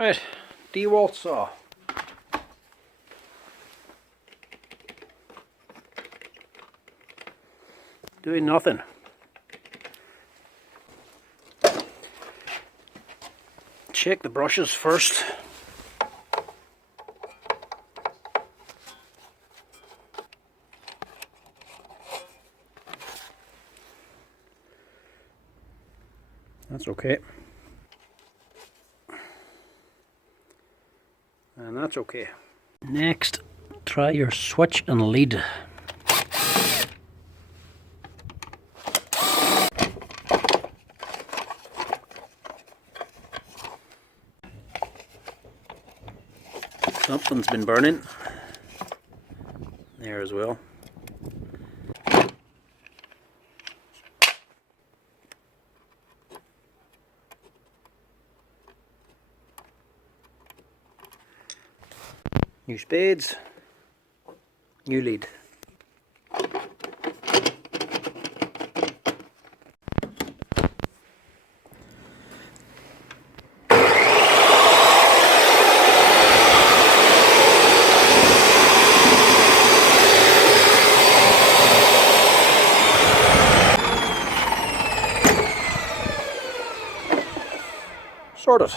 Right, dewalt saw. Doing nothing. Check the brushes first. That's okay. And that's okay. Next, try your switch and lead. Something's been burning there as well. New spades, new lead. Sorted.